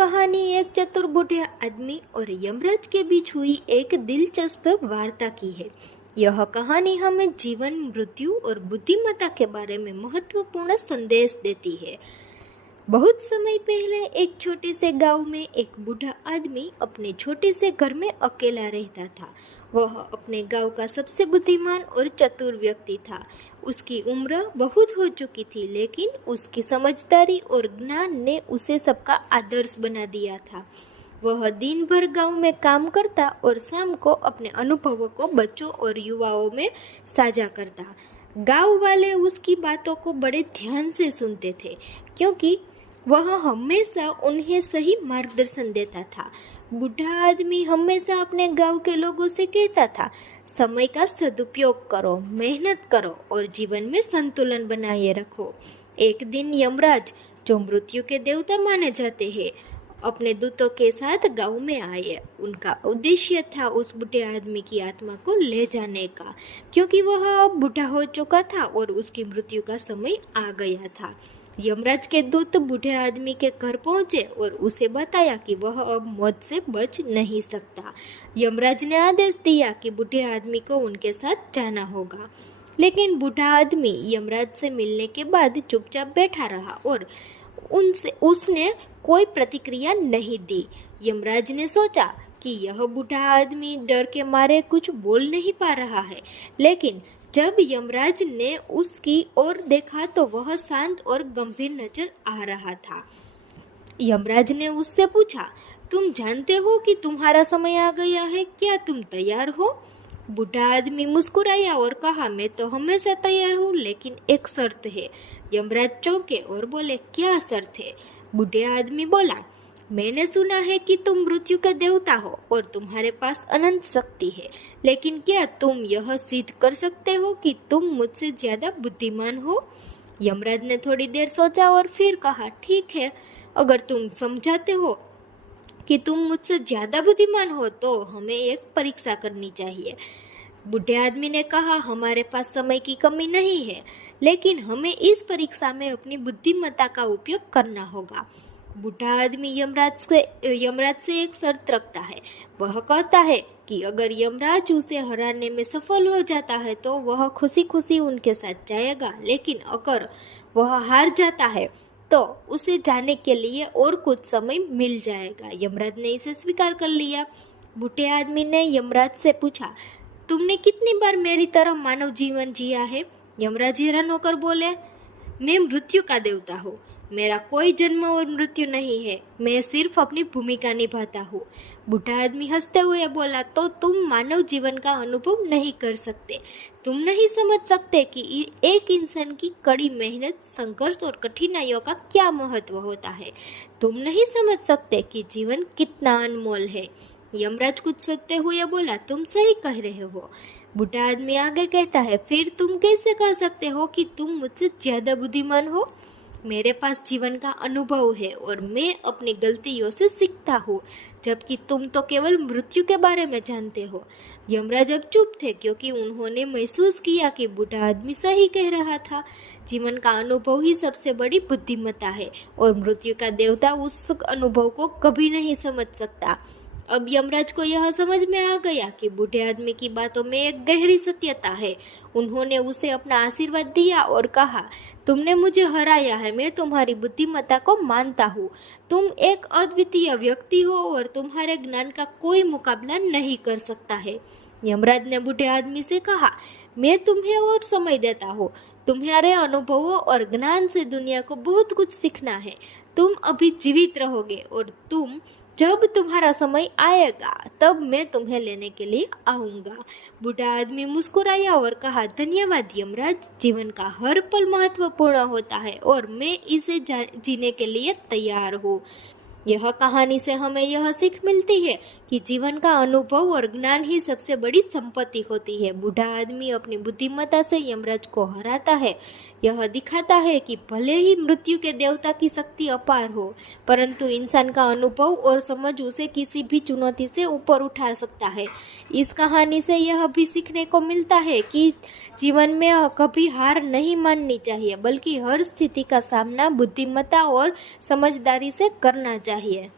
कहानी एक चतुर बूढ़े आदमी और यमराज के बीच हुई एक दिलचस्प वार्ता की है। यह कहानी हमें जीवन, मृत्यु और बुद्धिमत्ता के बारे में महत्वपूर्ण संदेश देती है। बहुत समय पहले एक छोटे से गांव में एक बूढ़ा आदमी अपने छोटे से घर में अकेला रहता था। वह अपने गांव का सबसे बुद्धिमान और चतुर व्यक्ति था। उसकी उम्र बहुत हो चुकी थी, लेकिन उसकी समझदारी और ज्ञान ने उसे सबका आदर्श बना दिया था। वह दिन भर गांव में काम करता और शाम को अपने अनुभवों को बच्चों और युवाओं में साझा करता। गांव वाले उसकी बातों को बड़े ध्यान से सुनते थे, क्योंकि वह हमेशा उन्हें सही मार्गदर्शन देता था। बूढ़ा आदमी हमेशा अपने गांव के लोगों से कहता था, समय का सदुपयोग करो, मेहनत करो और जीवन में संतुलन बनाए रखो। एक दिन यमराज, जो मृत्यु के देवता माने जाते हैं, अपने दूतों के साथ गांव में आए। उनका उद्देश्य था उस बूढ़े आदमी की आत्मा को ले जाने का, क्योंकि वह अब बूढ़ा हो चुका था और उसकी मृत्यु का समय आ गया था। यमराज के दूत बूढ़े आदमी के घर पहुंचे और उसे बताया कि वह अब मौत से बच नहीं सकता। यमराज ने आदेश दिया कि बूढ़े आदमी को उनके साथ जाना होगा, लेकिन बूढ़ा आदमी यमराज से मिलने के बाद चुपचाप बैठा रहा और उसने कोई प्रतिक्रिया नहीं दी। यमराज ने सोचा कि यह बूढ़ा आदमी डर के मारे कुछ बोल नहीं पा रहा है, लेकिन जब यमराज ने उसकी ओर देखा तो वह शांत और गंभीर नजर आ रहा था। यमराज ने उससे पूछा, तुम जानते हो कि तुम्हारा समय आ गया है, क्या तुम तैयार हो? बूढ़ा आदमी मुस्कुराया और कहा, मैं तो हमेशा तैयार हूँ, लेकिन एक शर्त है। यमराज चौंके और बोले, क्या शर्त है? बूढ़े आदमी बोला, मैंने सुना है कि तुम मृत्यु के देवता हो और तुम्हारे पास अनंत शक्ति है, लेकिन क्या तुम यह सिद्ध कर सकते हो कि तुम मुझसे ज्यादा बुद्धिमान हो? यमराज ने थोड़ी देर सोचा और फिर कहा, ठीक है, अगर तुम समझाते हो कि तुम मुझसे ज्यादा बुद्धिमान हो तो हमें एक परीक्षा करनी चाहिए। बूढ़े आदमी ने कहा, हमारे पास समय की कमी नहीं है, लेकिन हमें इस परीक्षा में अपनी बुद्धिमत्ता का उपयोग करना होगा। बूढ़ा आदमी यमराज से एक शर्त रखता है। वह कहता है कि अगर यमराज उसे हराने में सफल हो जाता है तो वह खुशी खुशी उनके साथ जाएगा, लेकिन अगर वह हार जाता है तो उसे जाने के लिए और कुछ समय मिल जाएगा। यमराज ने इसे स्वीकार कर लिया। बूढ़े आदमी ने यमराज से पूछा, तुमने कितनी बार मेरी तरह मानव जीवन जिया है? यमराज हैरान होकर बोले, मैं मृत्यु का देवता हूँ, मेरा कोई जन्म और मृत्यु नहीं है, मैं सिर्फ अपनी भूमिका निभाता हूँ। बूढ़ा आदमी हंसते हुए बोला, तो तुम मानव जीवन का अनुभव नहीं कर सकते, तुम नहीं समझ सकते कि एक इंसान की कड़ी मेहनत, संघर्ष और कठिनाइयों का क्या महत्व होता है। तुम नहीं समझ सकते कि जीवन कितना अनमोल है। यमराज कुछ सोचते हुए बोला, तुम सही कह रहे हो। बूढ़ा आदमी आगे कहता है, फिर तुम कैसे कह सकते हो कि तुम मुझसे ज्यादा बुद्धिमान हो? मेरे पास जीवन का अनुभव है और मैं अपनी गलतियों से सीखता हूँ, जबकि तुम तो केवल मृत्यु के बारे में जानते हो। यमराज अब चुप थे, क्योंकि उन्होंने महसूस किया कि बूढ़ा आदमी सही कह रहा था। जीवन का अनुभव ही सबसे बड़ी बुद्धिमत्ता है और मृत्यु का देवता उस अनुभव को कभी नहीं समझ सकता। अब यमराज को यह समझ में आ गया कि बूढ़े आदमी की बातों में एक गहरी सत्यता है। उन्होंने उसे अपना आशीर्वाद दिया और कहा, तुमने मुझे हराया है, मैं तुम्हारी बुद्धिमत्ता को मानता हूँ। तुम एक अद्वितीय व्यक्ति हो और तुम्हारे ज्ञान का कोई मुकाबला नहीं कर सकता है। यमराज ने बूढ़े आदमी से कहा, मैं तुम्हें और समय देता हूँ, तुम्हारे अनुभवों और ज्ञान से दुनिया को बहुत कुछ सीखना है। तुम अभी जीवित रहोगे और जब तुम्हारा समय आएगा तब मैं तुम्हें लेने के लिए आऊँगा। बूढ़ा आदमी मुस्कुराया और कहा, धन्यवाद यमराज, जीवन का हर पल महत्वपूर्ण होता है और मैं इसे जीने के लिए तैयार हूँ। यह कहानी से हमें यह सीख मिलती है कि जीवन का अनुभव और ज्ञान ही सबसे बड़ी संपत्ति होती है। बूढ़ा आदमी अपनी बुद्धिमत्ता से यमराज को हराता है। यह दिखाता है कि भले ही मृत्यु के देवता की शक्ति अपार हो, परंतु इंसान का अनुभव और समझ उसे किसी भी चुनौती से ऊपर उठा सकता है। इस कहानी से यह भी सीखने को मिलता है कि जीवन में कभी हार नहीं माननी चाहिए, बल्कि हर स्थिति का सामना बुद्धिमत्ता और समझदारी से करना चाहिए।